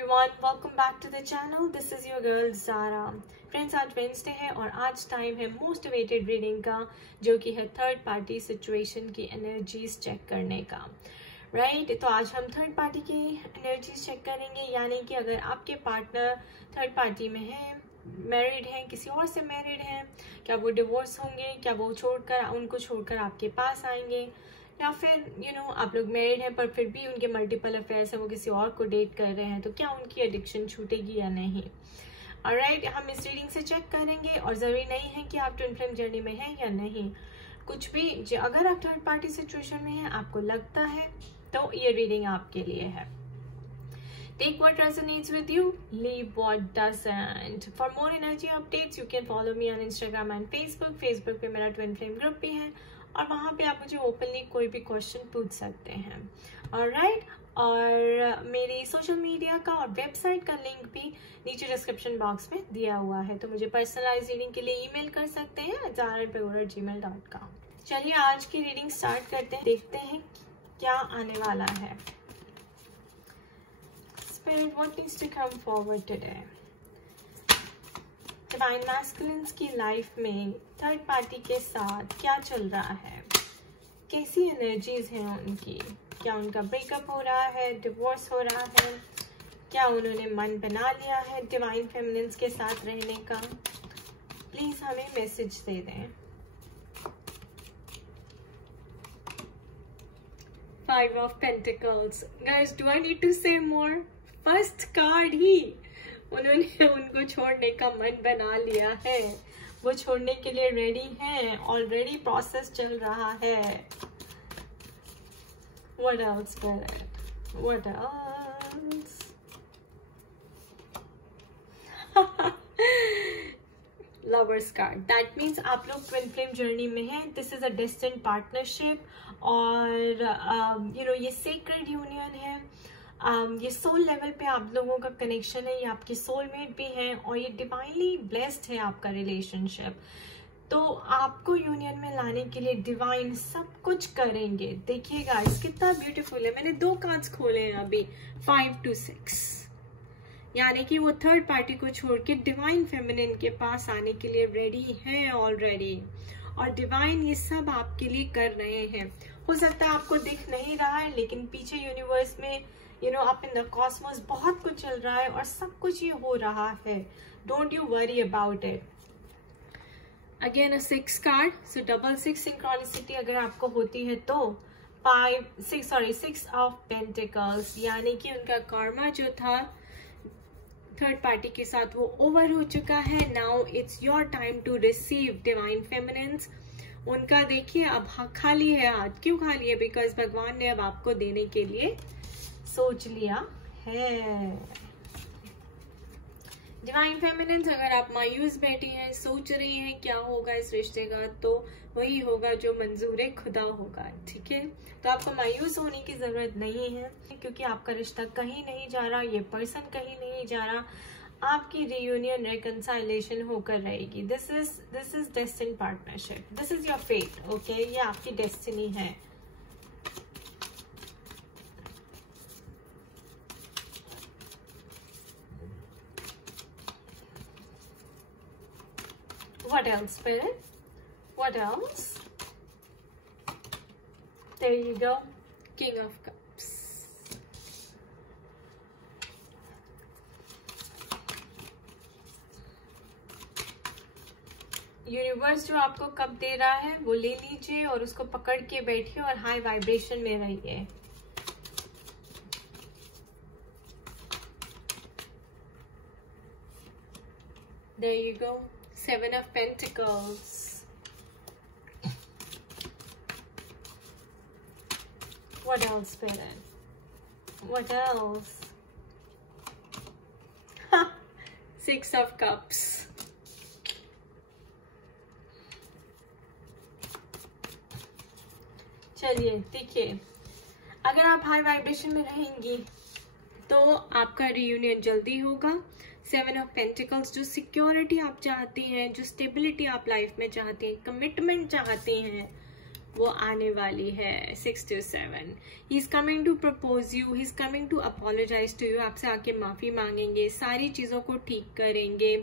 everyone, welcome back to the channel. This is your girl Zara. Friends, आज Wednesday है और आज time है मोस्ट अवेटेड रीडिंग का, जो कि है थर्ड पार्टी सिचुएशन की एनर्जीज चेक करने का। राइट, तो आज हम थर्ड पार्टी की एनर्जीज चेक करेंगे, यानी कि अगर आपके पार्टनर थर्ड पार्टी में है, मैरिड हैं, किसी और से मैरिड हैं, क्या वो डिवोर्स होंगे, क्या वो उनको छोड़कर आपके पास आएंगे, या फिर आप लोग मैरिड हैं पर फिर भी उनके मल्टीपल अफेयर्स हैं, वो किसी और को डेट कर रहे हैं, तो क्या उनकी एडिक्शन छूटेगी या नहीं। ऑलराइट, हम इस रीडिंग से चेक करेंगे और ज़रूरी नहीं है कि आप ट्विन फ्लेम जर्नी में हैं या नहीं, कुछ भी अगर आप थर्ड पार्टी सिचुएशन में हैं, आपको लगता है, तो ये रीडिंग आपके लिए है। Take what resonates with you, leave what doesn't. For more energy updates, you can follow me on Instagram and Facebook. Facebook पे मेरा ट्विन फ्लेम ग्रुप भी है और वहाँ पे आप मुझे ओपनली कोई भी क्वेश्चन पूछ सकते हैं। ऑलराइट, और मेरी सोशल मीडिया का और वेबसाइट का लिंक भी नीचे डिस्क्रिप्शन बॉक्स में दिया हुआ है, तो मुझे पर्सनलाइज रीडिंग के लिए ईमेल कर सकते हैं zara@gmail.com। चलिए आज की रीडिंग स्टार्ट करते हैं, देखते हैं क्या आने वाला है। Spirit, what needs to come forward today? Divine Masculines की लाइफ में थर्ड पार्टी के साथ क्या चल रहा है, कैसी एनर्जीज हैं उनकी, क्या उनका ब्रेकअप हो रहा है, डिवोर्स हो रहा है, क्या उन्होंने मन बना लिया है डिवाइन फेमिनिन्स के साथ रहने का। प्लीज हमें मैसेज दे दें। 5 of Pentacles. Guys, do I need to say more? First card ही उन्होंने उनको छोड़ने का मन बना लिया है, वो छोड़ने के लिए रेडी हैं, ऑलरेडी प्रोसेस चल रहा है। What else, Spirit? What else? Lovers card. That means आप लोग ट्विन फ्लेम जर्नी में हैं। This is a distant partnership और ये sacred union है। ये सोल लेवल पे आप लोगों का कनेक्शन है, ये आपकी सोलमेट भी है और ये डिवाइनली ब्लेस्ड है आपका रिलेशनशिप। तो आपको यूनियन में लाने के लिए डिवाइन सब कुछ करेंगे। देखिए गाइस कितना ब्यूटीफुल है। मैंने 2 कार्ड्स खोले हैं अभी, 5 to 6, यानी कि वो थर्ड पार्टी को छोड़ के डिवाइन फेमिनिन के पास आने के लिए रेडी है ऑलरेडी, और डिवाइन ये सब आपके लिए कर रहे हैं। हो सकता है आपको दिख नहीं रहा है, लेकिन पीछे यूनिवर्स में up in the cosmos बहुत कुछ चल रहा है और सब कुछ ये हो रहा है। Don't you worry about it. Again a 6 card, so double 6 synchronicity अगर आपको होती है तो 6 of Pentacles, यानी कि उनका karma जो था थर्ड पार्टी के साथ वो ओवर हो चुका है। Now it's your time to receive divine feminines. उनका देखिए अब खाली है हाथ। क्यों खाली है? बिकॉज भगवान ने अब आपको देने के लिए सोच लिया है। डिवाइन फेमिनिन्स, अगर आप मायूस बैठी हैं, सोच रही हैं क्या होगा इस रिश्ते का, तो वही होगा जो मंजूर खुदा होगा। ठीक है, तो आपको मायूस होने की जरूरत नहीं है, क्योंकि आपका रिश्ता कहीं नहीं जा रहा, ये पर्सन कहीं नहीं जा रहा। आपकी रियूनियन रिकंसाइलेशन होकर रहेगी। This is destiny partnership, this is your fate. Okay, ये आपकी डेस्टिनी है। What else, Spirit? What else? There you go. King of Cups. Universe जो आपको कप दे रहा है वो ले लीजिए और उसको पकड़ के बैठिए और हाई वाइब्रेशन में रहिए। There you go. 7 of Pentacles. What else, Spirit? What else? 6 of Cups. चलिए देखिए, अगर आप हाई वाइब्रेशन में रहेंगी तो आपका रियूनियन जल्दी होगा। 7 of Pentacles, जो सिक्योरिटी आप चाहती हैं, जो स्टेबिलिटी आप लाइफ में चाहती हैं, कमिटमेंट चाहती हैं, वो आने वाली है 6 to 7. He is coming to propose you, he is coming to apologise to you. आपसे आके माफी मांगेंगे, सारी चीजों को ठीक करेंगे,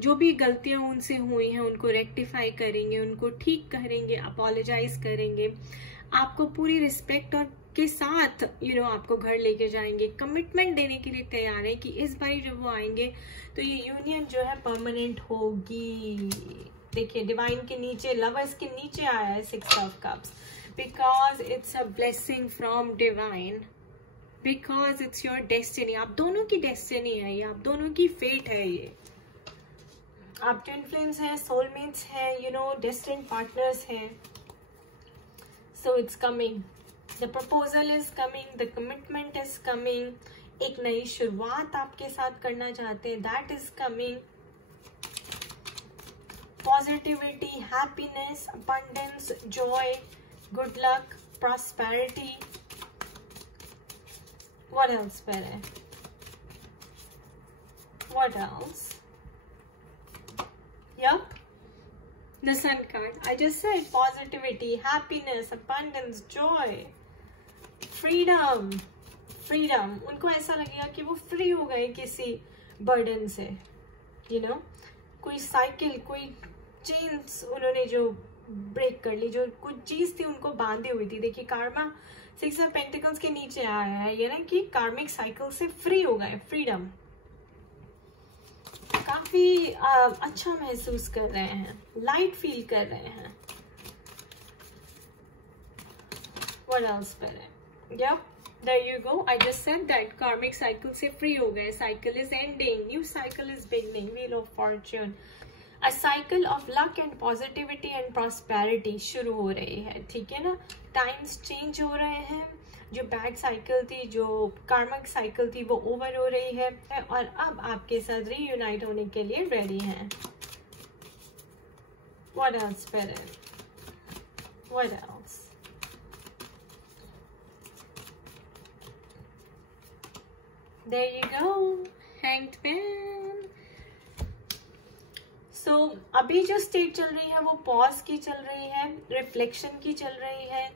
जो भी गलतियां उनसे हुई हैं उनको रेक्टिफाई करेंगे, उनको ठीक करेंगे, अपोलोजाइज करेंगे, आपको पूरी रिस्पेक्ट और के साथ आपको घर लेके जाएंगे, कमिटमेंट देने के लिए तैयार है कि इस बार जब वो आएंगे तो ये यूनियन जो है परमानेंट होगी. देखिए डिवाइन के नीचे, लवर्स के नीचे आया है 6 of Cups, because it's a blessing from divine, because it's your destiny. आप दोनों की डेस्टिनी है ये, आप दोनों की फेट है ये. आप ट्विन फ्लेम्स हैं, सोलमेट्स हैं, डेस्टिन्ड पार्टनर्स हैं. So it's coming, the proposal is coming, the commitment is coming. एक नई शुरुआत आपके साथ करना चाहते हैं, that is coming. Positivity, happiness, abundance, Joy, good luck, prosperity. What else पर है? What else? Yup, the Sun card. I just said positivity, happiness, abundance, joy, freedom. Freedom. उनको ऐसा लगेगा कि वो फ्री हो गए किसी बर्डन से, कोई साइकिल, कोई चेन्स उन्होंने जो ब्रेक कर ली, जो कुछ चीज थी उनको बांधी हुई थी. देखिए कार्मा 6 of Pentacles के नीचे आया है, ये ना कि कार्मिक साइकिल से फ्री हो गए. फ्रीडम, काफी अच्छा महसूस कर रहे हैं, लाइट फील कर रहे हैं. What else पर है? Yep, there you go. I just said that karmic cycle से free हो गए. Cycle is ending, new cycle is beginning. Wheel of Fortune, a cycle of luck and positivity and prosperity शुरू हो रही है. ठीक है ना, टाइम्स चेंज हो रहे हैं. जो बैड साइकिल थी, जो कार्मिक साइकिल थी, वो ओवर हो रही है और अब आपके साथ रीयूनाइट होने के लिए रेडी हैं. What else पर है? What else? There you go, Hanged Man. So अभी जो स्टेट चल रही है वो पॉज की चल रही है, रिफ्लेक्शन की चल रही है.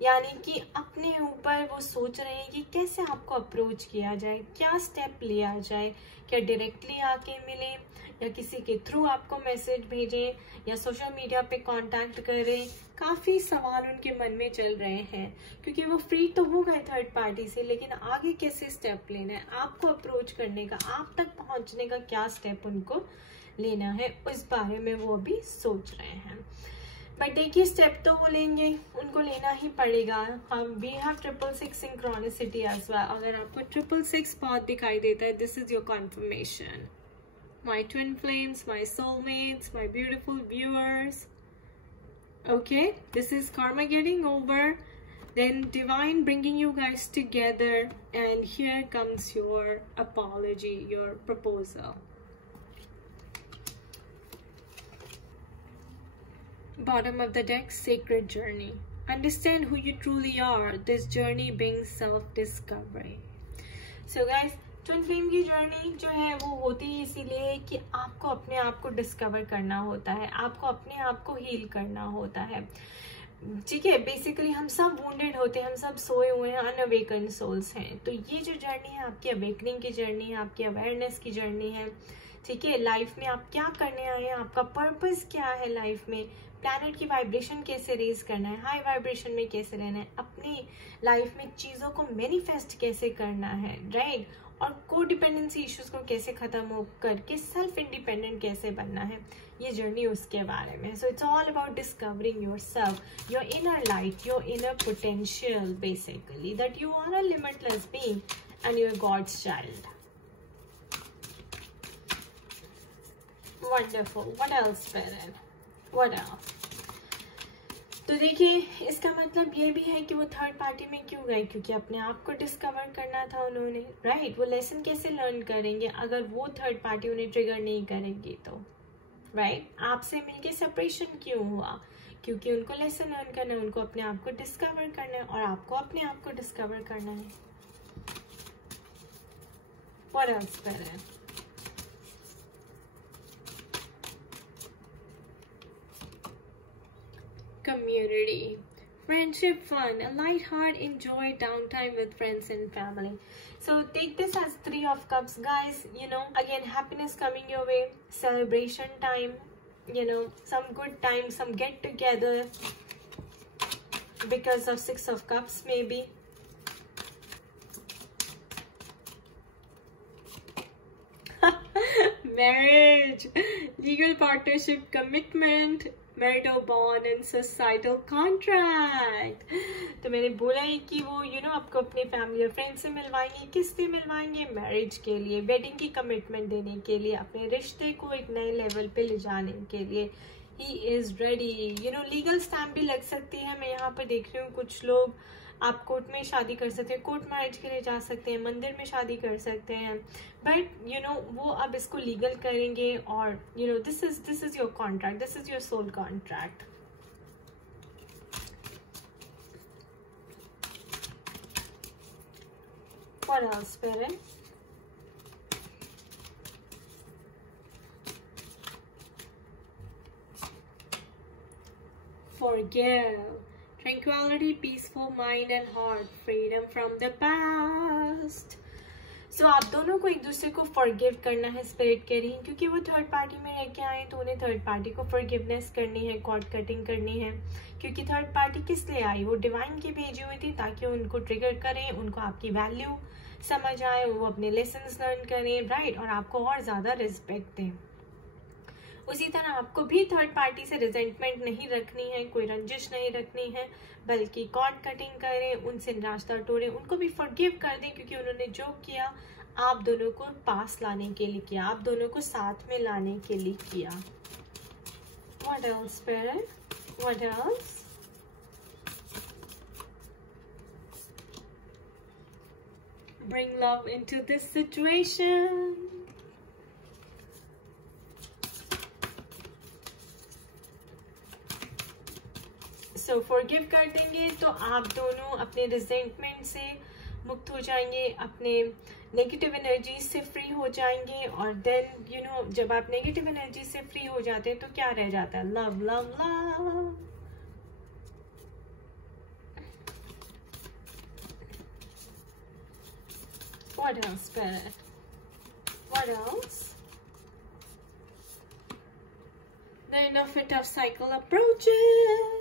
यानी कि अपने ऊपर वो सोच रहे हैं कि कैसे आपको अप्रोच किया जाए, क्या स्टेप लिया जाए, क्या डायरेक्टली आके मिले या किसी के थ्रू आपको मैसेज भेजें या सोशल मीडिया पे कांटेक्ट करें. काफी सवाल उनके मन में चल रहे हैं क्योंकि वो फ्री तो हो गए थर्ड पार्टी से, लेकिन आगे कैसे स्टेप लेना है, आपको अप्रोच करने का, आप तक पहुंचने का क्या स्टेप उनको लेना है, उस बारे में वो अभी सोच रहे हैं. बट देखिए स्टेप तो वो लेंगे, उनको लेना ही पड़ेगा. हम we have 666 synchronicity as well. अगर आपको 666 बहुत दिखाई देता है, this is your confirmation. My twin flames, my soulmates, my beautiful viewers. Okay, this is karma getting over, then divine bringing you guys together, and here comes your apology, your proposal. Bottom of the deck, sacred journey. Understand who you truly are. This journey brings self-discovery. So guys, twin flame की journey जो है वो होती है इसीलिए कि आपको अपने आप को डिस्कवर करना होता है, आपको अपने आप को हील करना होता है. ठीक है, बेसिकली हम सब वुंडेड होते हैं, हम सब सोए हुए हैं, अनअवेकन सोल्स हैं. तो ये जो जर्नी है आपकी अवेकनिंग की जर्नी है, आपकी अवेयरनेस की जर्नी है. ठीक है, लाइफ में आप क्या करने आए हैं, आपका पर्पस क्या है लाइफ में, प्लैनेट की वाइब्रेशन कैसे रेज करना है, हाई वाइब्रेशन में कैसे रहना है, अपनी लाइफ में चीज़ों को मैनिफेस्ट कैसे करना है, राइट, और कोडिपेंडेंसी इश्यूज को कैसे खत्म करके सेल्फ इंडिपेंडेंट कैसे बनना है, ये जर्नी उसके बारे में. So it's all about discovering your self, your inner light, your inner potential, basically that you are a limitless being and you are God's child. Wonderful. What else parent? What else? तो देखिए इसका मतलब ये भी है कि वो third party में क्यों गए, क्योंकि अपने आप को डिस्कवर करना था उन्होंने, राइट. वो लेसन कैसे लर्न करेंगे अगर वो थर्ड पार्टी उन्हें ट्रिगर नहीं करेगी तो, राइट. आपसे मिलके सेपरेशन क्यों हुआ, क्योंकि उनको लेसन लर्न करना है, उनको अपने आप को डिस्कवर करना है और आपको अपने आप को डिस्कवर करना है. What else करें? Community. friendship fun, a light heart, enjoy downtime with friends and family. So take this as 3 of cups, guys. You know, again, happiness coming your way, celebration time, you know, some good time, some get together because of 6 of cups maybe. Marriage, legal partnership, commitment, marital bond and societal contract. तो मैंने बोला है कि वो आपको अपने family और friend से मिलवाएंगे. किस लिए मिलवाएंगे? मैरिज के लिए, वेडिंग की कमिटमेंट देने के लिए, अपने रिश्ते को एक नए लेवल पे ले जाने के लिए. He is ready. Legal stamp भी लग सकती है. मैं यहाँ पर देख रही हूँ कुछ लोग आप कोर्ट में शादी कर सकते हैं, कोर्ट मैरिज के लिए जा सकते हैं, मंदिर में शादी कर सकते हैं, बट वो अब इसको लीगल करेंगे. और this is your contract, this is your soul contract. What else, Spirit? Forgive. Tranquility, peaceful mind and heart, freedom from the past. So आप दोनों को एक दूसरे को फॉरगिव करना है, स्पिरिट कह रही है, क्योंकि वो थर्ड पार्टी में रह के आए तो उन्हें थर्ड पार्टी को फॉरगिवनेस करनी है, कॉर्ड कटिंग करनी है. क्योंकि थर्ड पार्टी किस लिए आई? वो डिवाइन की भेजी हुई थी ताकि उनको ट्रिगर करें, उनको आपकी वैल्यू समझ आए, वो अपने लेसन्स लर्न करें, राइट, और आपको और ज्यादा रिस्पेक्ट दें. उसी तरह आपको भी थर्ड पार्टी से रिजेंटमेंट नहीं रखनी है, कोई रंजिश नहीं रखनी है, बल्कि कॉर्ड कटिंग करें, उनसे रास्ता तोड़ें, उनको भी फॉरगिव कर दें, क्योंकि उन्होंने जो किया आप दोनों को पास लाने के लिए किया, आप दोनों को साथ में लाने के लिए किया. What else, Spirit? What else? Bring love into this situation. So forgive कर देंगे तो आप दोनों अपने रिजेंटमेंट से मुक्त हो जाएंगे, अपने नेगेटिव एनर्जी से फ्री हो जाएंगे. और देन जब आप नेगेटिव एनर्जी से फ्री हो जाते हैं तो क्या रह जाता है? Love love love. What else, Spirit? What else? The innovative cycle approaches.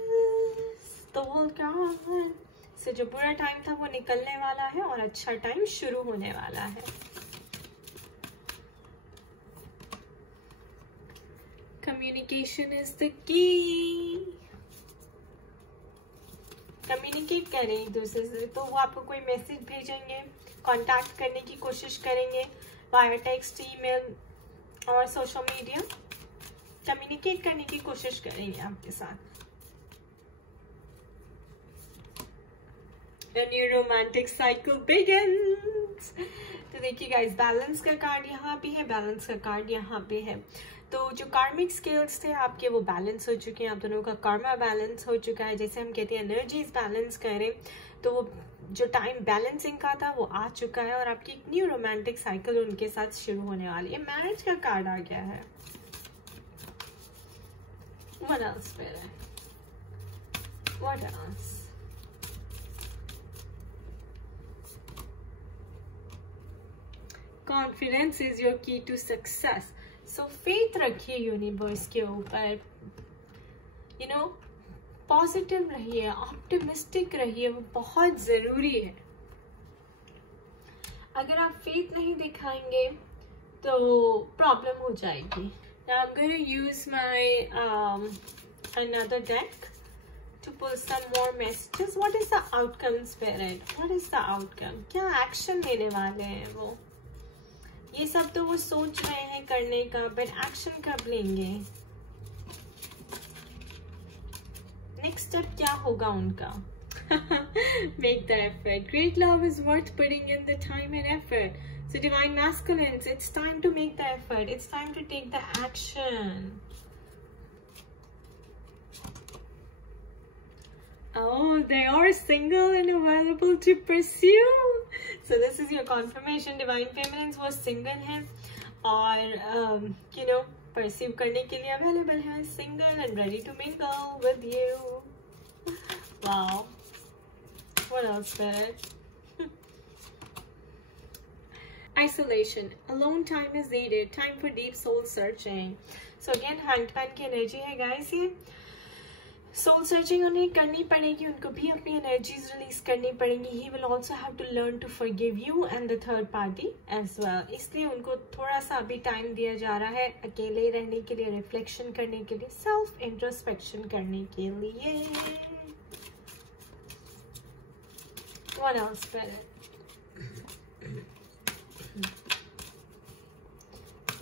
The whole card. So जो बुरा टाइम था वो निकलने वाला है और अच्छा टाइम शुरू होने वाला है. Communication is the key. Communicate करें एक दूसरे से, तो वो आपको कोई मैसेज भेजेंगे, कांटेक्ट करने की कोशिश करेंगे वाया टेक्स्ट, ईमेल और सोशल मीडिया. कम्युनिकेट करने की कोशिश करेंगे आपके साथ. A new romantic cycle begins. तो देखिए गाइस, बैलेंस का कार्ड यहाँ पे है, बैलेंस का कार्ड यहाँ पे है. तो जो कार्मिक स्केल्स थे आपके वो बैलेंस हो चुके हैं, आप दोनों का कर्मा बैलेंस हो चुका है. जैसे हम कहते हैं एनर्जीज बैलेंस करें, तो वो जो टाइम बैलेंसिंग का था वो आ चुका है और आपकी एक न्यू रोमांटिक साइकिल उनके साथ शुरू होने वाली है. मैरिज का कार्ड आ गया है. What else, Spirit? What else? Confidence is your key to success. So faith रखिए यूनिवर्स के ऊपर. पॉजिटिव रहिए, ऑप्टिमिस्टिक रहिए, वो बहुत जरूरी है. अगर आप फेथ नहीं दिखाएंगे तो प्रॉब्लम हो जाएगी. Now I'm going to use my another deck to pull some more messages. What is the outcome, Spirit? What is the outcome? क्या एक्शन लेने वाले हैं वो? ये सब तो वो सोच रहे हैं करने का, बट एक्शन कब लेंगे? नेक्स्ट स्टेप क्या होगा उनका? Make the effort. Great love is worth putting in the time and effort. So divine masculines, it's time to make the effort. It's time to take the action. Oh, they are single and available to pursue. So this is your confirmation. Divine feminines वो single हैं और pursue करने के लिए available हैं, single and ready to mingle with you. Wow. What else, Spirit? Isolation. Alone time is needed. Time for deep soul searching. So again, Hanged Man की energy है guys ये. Soul searching उन्हें करनी पड़ेगी, उनको भी अपनी energies release करनी पड़ेंगी. He will also have to learn to forgive you and the third party as well. इसलिए उनको थोड़ा सा अभी time दिया जा रहा है अकेले रहने के लिए, reflection करने के लिए, self introspection करने के लिए. What else, Spirit?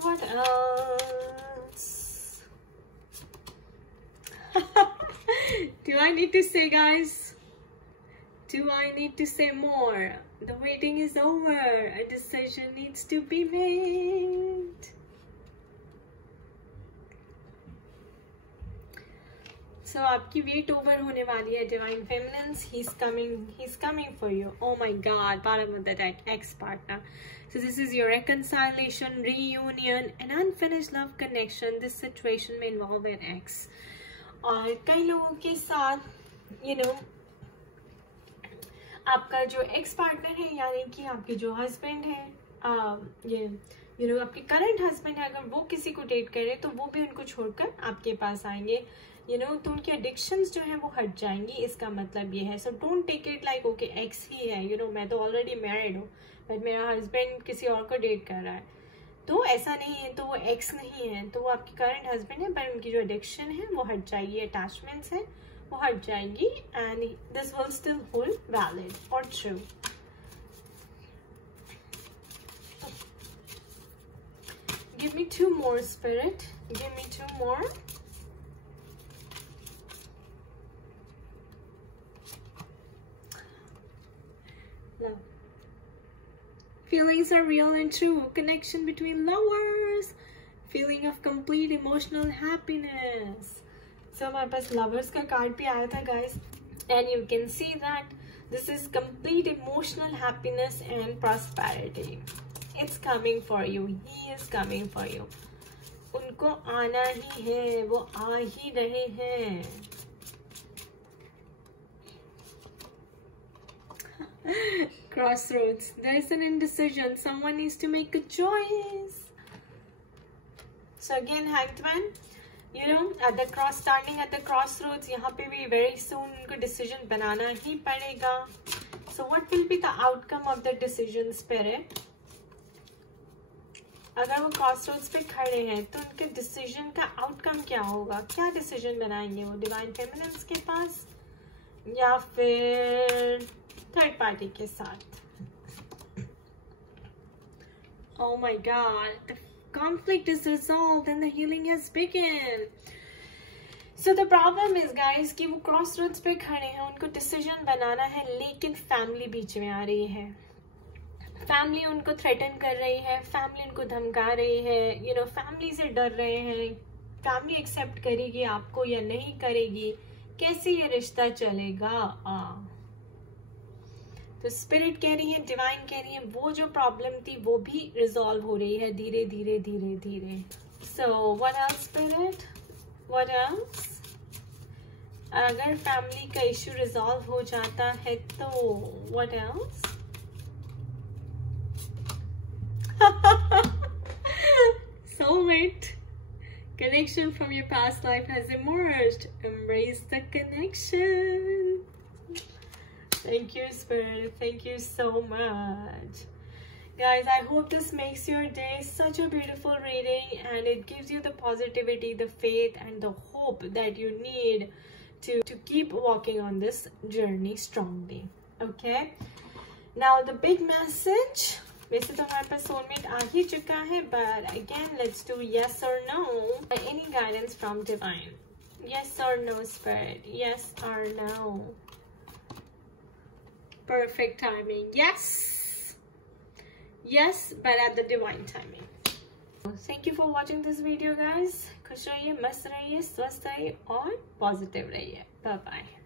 What else? Do I need to say, guys? Do I need to say more? The waiting is over. A decision needs to be made. So आपकी weight over होने वाली है divine feminines. He's coming for you. Oh my God, bottom of the deck, ex-partner. So this is your reconciliation, reunion, an unfinished love connection. This situation may involve an ex. और कई लोगों के साथ आपका जो एक्स पार्टनर है, यानी कि आपके जो हस्बैंड है, आपके करंट हस्बैंड है, अगर वो किसी को डेट करे तो वो भी उनको छोड़कर आपके पास आएंगे. तो उनके एडिक्शंस जो हैं वो हट जाएंगी. इसका मतलब ये है. So don't take it like okay ex ही है, मैं तो ऑलरेडी मैरिड हूँ बट मेरा हस्बैंड किसी और को डेट कर रहा है, तो ऐसा नहीं है, तो वो एक्स नहीं है, तो वो आपकी करंट हस्बैंड है, पर उनकी जो एडिक्शन है वो हट जाएगी, अटैचमेंट्स है वो हट जाएंगी, and this will still hold valid और true. Give me 2 more, Spirit. Give me 2 more. Love. Feelings are real and true. Connection between lovers. Feeling of complete emotional happiness. So हमारे पास lovers का card भी आया था guys, and you can see that this is complete emotional happiness and prosperity. It's coming for you. He is coming for you. उनको आना ही है, वो आ ही रहे हैं. Crossroads. There's an indecision. Someone needs to make a choice. So again, Hanged Man, at the standing at the crossroads, यहाँ पे भी very soon उनको decision बनाना ही पड़ेगा. So what will be the outcome of the decision, Spirit? अगर वो crossroads पे खड़े हैं तो उनके decision का outcome क्या होगा? क्या decision बनाएंगे वो? Divine Feminines के पास या फिर थर्ड पार्टी के साथ? Oh my God, the conflict is resolved and the healing has begun. So the problem is guys कि वो crossroads पे खड़े हैं, उनको decision बनाना है, लेकिन family बीच में आ रही है. Family उनको threaten कर रही है, family उनको धमका रही है, family से डर रहे हैं, family accept करेगी आपको या नहीं करेगी, कैसे ये रिश्ता चलेगा. तो स्पिरिट कह रही है, डिवाइन कह रही है, वो जो प्रॉब्लम थी वो भी रिजॉल्व हो रही है धीरे धीरे धीरे धीरे. So what else spirit, what else? अगर फैमिली का इश्यू रिजॉल्व हो जाता है तो what else? Soulmate. Connection from your past life has emerged. Embrace the connection. Thank you, Spirit. Thank you so much. Guys, I hope this makes your day such a beautiful reading, and it gives you the positivity, the faith, and the hope that you need to keep walking on this journey strongly. Okay? Now, the big message. वैसे तो हमारे पास soulmate आ ही चुका है, but again, let's do yes or no. Any guidance from divine? Yes or no, Spirit? Yes or no? Perfect timing. Yes. Yes, but at the divine timing. Thank you for watching this video, guys. खुश रहिए, मस्त रहिए, स्वस्थ रहिए और positive रहिए. Bye bye.